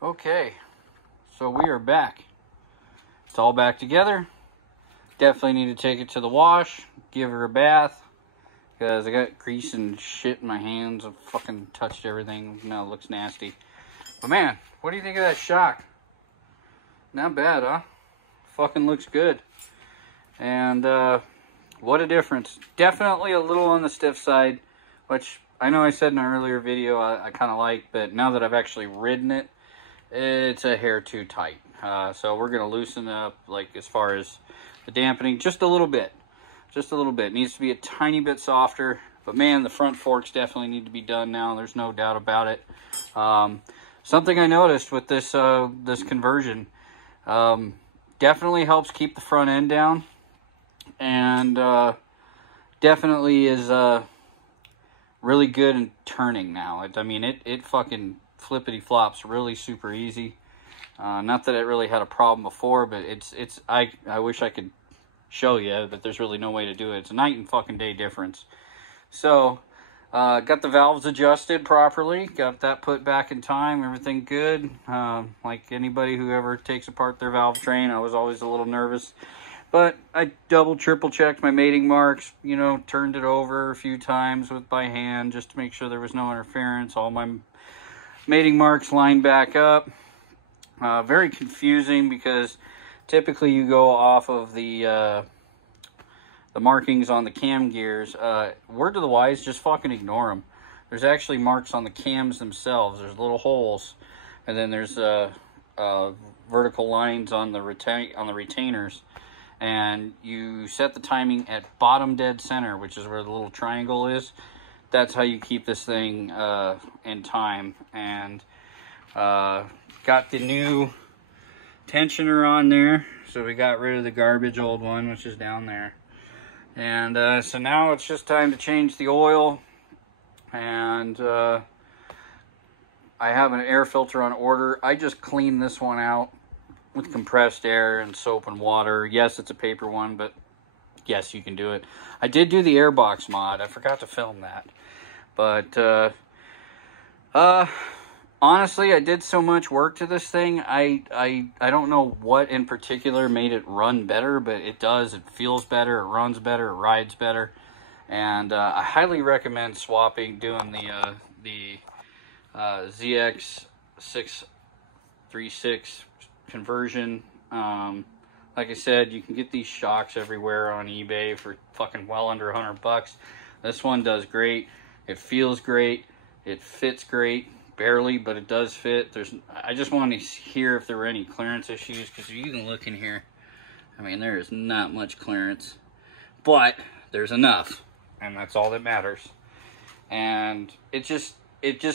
Okay, so we are back. It's all back together. Definitely need to take it to the wash, give her a bath, because I got grease and shit in my hands. I fucking touched everything. Now it looks nasty. But man, what do you think of that shock? Not bad, huh? Fucking looks good. And what a difference. Definitely a little on the stiff side, which I know I said in an earlier video I kind of like, but now that I've actually ridden it, it's a hair too tight. So we're going to loosen up, like, as far as the dampening, just a little bit. Just a little bit. It needs to be a tiny bit softer. But man, the front forks definitely need to be done now. There's no doubt about it. Something I noticed with this this conversion, definitely helps keep the front end down. And definitely is really good in turning now. I mean, it fucking flippity flops really super easy. Not that it really had a problem before, but I wish I could show you, but there's really no way to do it. It's a night and fucking day difference. So got the valves adjusted properly, got that put back in time, everything good. Like anybody who ever takes apart their valve train, I was always a little nervous. But I double, triple checked my mating marks, you know, turned it over a few times by hand just to make sure there was no interference. All my mating marks lined back up. Very confusing because typically you go off of the markings on the cam gears. Word to the wise, just fucking ignore them. There's actually marks on the cams themselves. There's little holes, and then there's vertical lines on the retainers. And you set the timing at bottom dead center, which is where the little triangle is. That's how you keep this thing in time. And got the new tensioner on there, so we got rid of the garbage old one, which is down there. And so now it's just time to change the oil. And I have an air filter on order. I just cleaned this one out with compressed air and soap and water. Yes, it's a paper one, but yes, you can do it. I did do the airbox mod. I forgot to film that. But honestly, I did so much work to this thing. I don't know what in particular made it run better, but it does. It feels better. It runs better. It rides better. And I highly recommend doing the ZX636 conversion. Like I said, you can get these shocks everywhere on eBay for fucking well under $100. This one does great. It feels great. It fits great. Barely, but it does fit. I just wanted to hear if there were any clearance issues, because you can look in here. I mean, there is not much clearance, but there's enough, and that's all that matters. And it just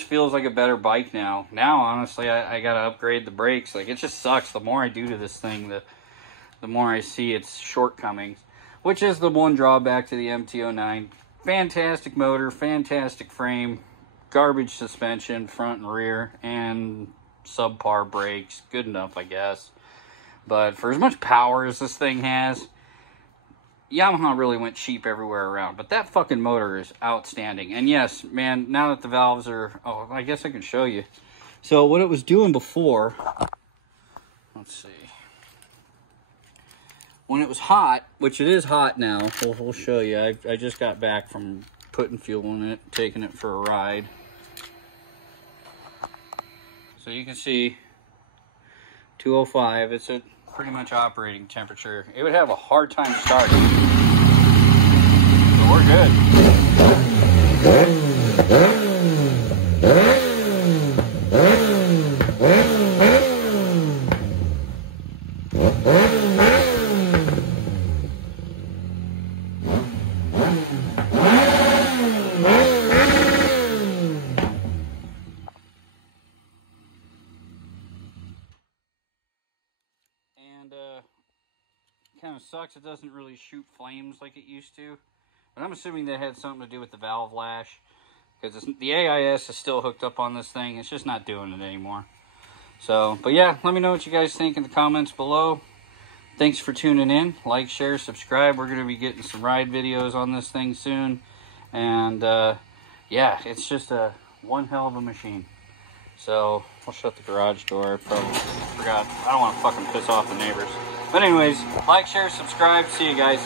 feels like a better bike now. Now, honestly, I gotta upgrade the brakes. Like, it just sucks. The more I do to this thing, the more I see its shortcomings, which is the one drawback to the MT-09. Fantastic motor, fantastic frame, garbage suspension, front and rear, and subpar brakes. Good enough, I guess. But for as much power as this thing has, Yamaha really went cheap everywhere around. But that fucking motor is outstanding. And yes, man, now that the valves are... Oh, I guess I can show you. So what it was doing before... Let's see. When it was hot, which it is hot now, we'll show you. I just got back from putting fuel in it, taking it for a ride. So you can see 205, it's at pretty much operating temperature. It would have a hard time starting, but we're good. Kind of sucks it doesn't really shoot flames like it used to, but I'm assuming that had something to do with the valve lash, because the AIS is still hooked up on this thing. It's just not doing it anymore. So, but yeah, let me know what you guys think in the comments below. Thanks for tuning in. Like, share, subscribe. We're going to be getting some ride videos on this thing soon. And yeah, it's just one hell of a machine. So I'll shut the garage door. I probably forgot. I don't want to fucking piss off the neighbors. But anyways, like, share, subscribe. See you guys.